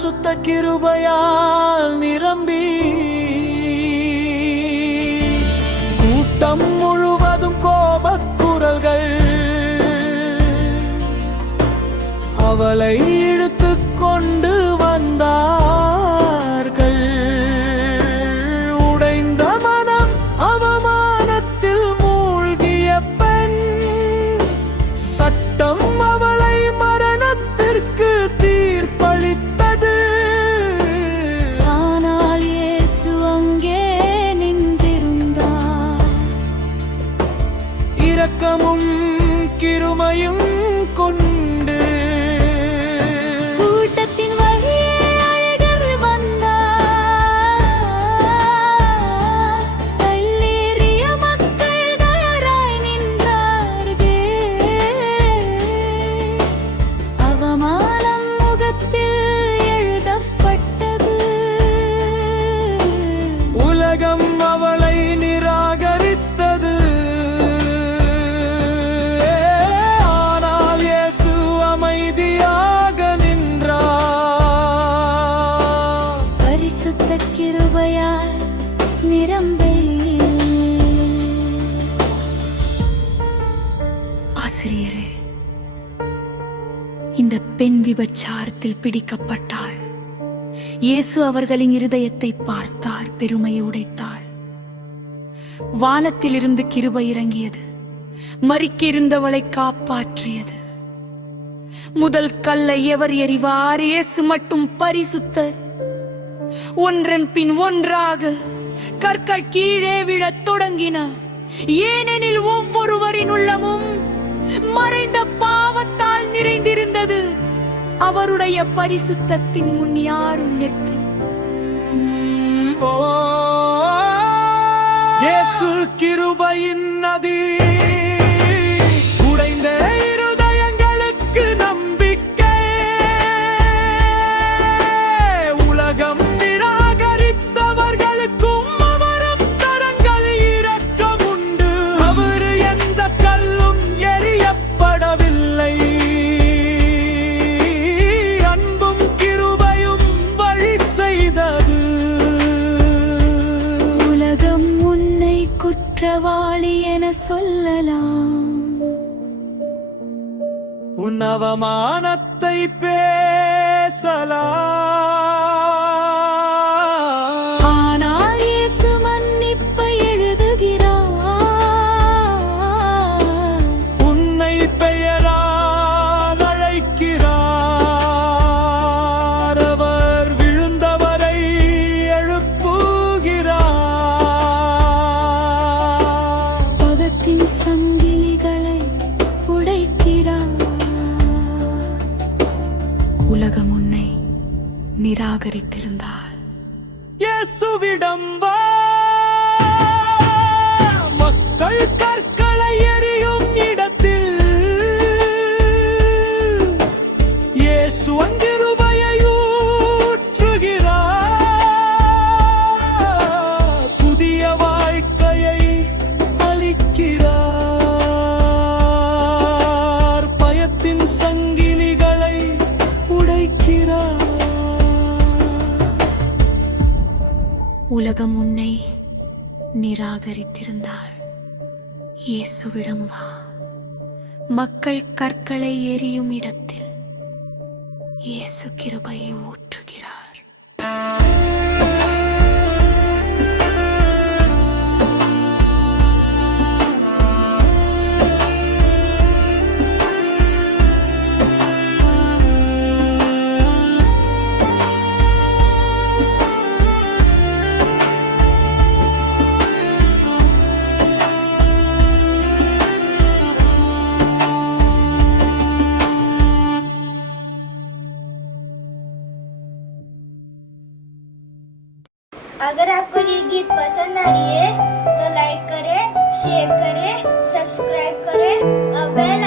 பரிசுத்த கிருபையால் நிரம்பி கூட்டம் முழுவதும் கோபக் குரல்கள் அவளை இழுத்து கொண்டு வந்தார்கள். உடைந்த மனம், அவமானத்தில் மூழ்கிய பெண், சட்டம் அவளை மரணத்திற்கு தீர்ப்பளித்தது. ஆனால் இயேசு அங்கே நின்றிருந்தார். இரக்கமும் கிருபையும் கொண்டு கூட்டத்தின் வழியே அழகர் வந்தார். கல்லெறிய மக்கள் தயாராய் நின்றார்கள். அவமானம் முகத்தில் எழுதப்பட்டது. உலகம் அவளை நிராகரித்தது. ஆனால் இயேசு அமைதியாக நின்றார். பரிசுத்த கிருபையால் நிரம்பி. ஆசிரியரே, இந்த பெண் விபச்சாரத்தில் பிடிக்கப்பட்டாள். இயேசு அவர்களின் இருதயத்தை பார்த்தார், பெருமையை உடைத்தாள். வானத்திலிருந்து கிருபை இறங்கியது, மரிக்க இருந்தவளை காப்பாற்றியது. முதல் கல்லை எவர் எறிவார்? இயேசு மட்டும் பரிசுத்தர். ஒன்றன் பின் ஒன்றாக கற்கள் கீழே விழத் தொடங்கின. ஏனெனில் ஒவ்வொருவரின் உள்ளமும் மறைந்த பாவத்தால் நிறைந்திருந்தது. அவருடைய பரிசுத்தத்தின் முன் யாரும் நிற்க. இயேசு கிருபையின் நதி, உடைந்த இருதயங்களுக்கு நம்பிக்கை. உலகம் நிராகரித்தவர்களுக்கும் அவரும் கரங்கள் இரக்கமுண்டு. அவர் எந்த கல்லும் எறியப்படவில்லை. அன்பும் கிருபையும் வழி செய்தது. உலகம் உன்னை குற்றவாளி என சொல்லலாம். உன் அவமானத்தை பேசலாம். ஆனால் இயேசு மன்னிப்பை எழுதுகிறார். உன்னை பெயரால் அழைக்கிறார். அவர் விழுந்தவரை எழுப்புகிறார். பகத்தின் சங்கிலிகளை உடைக்கிறார். உலகம் உன்னை நிராகரித்திருந்தார். இயேசுவிடம் வா. மக்கள் கற்களை எறியும் இடத்தில் இயேசு கிருபையை ஊற்றுகிறார். புதிய வாழ்க்கையை அளிக்கிறார். பயத்தின் சங்கிலிகளை உடைக்கிறார். உலகம் உன்னை நிராகரித்திருந்தாள். இயேசுவிடம் வா. மக்கள் கற்களை எறியும் இடத்தில் இயேசு கிருபையை ஊற்றுகிறார். अगर आपको ये गीत पसंद आ रही है तो लाइक करें, शेयर करें, सब्सक्राइब करें और बेल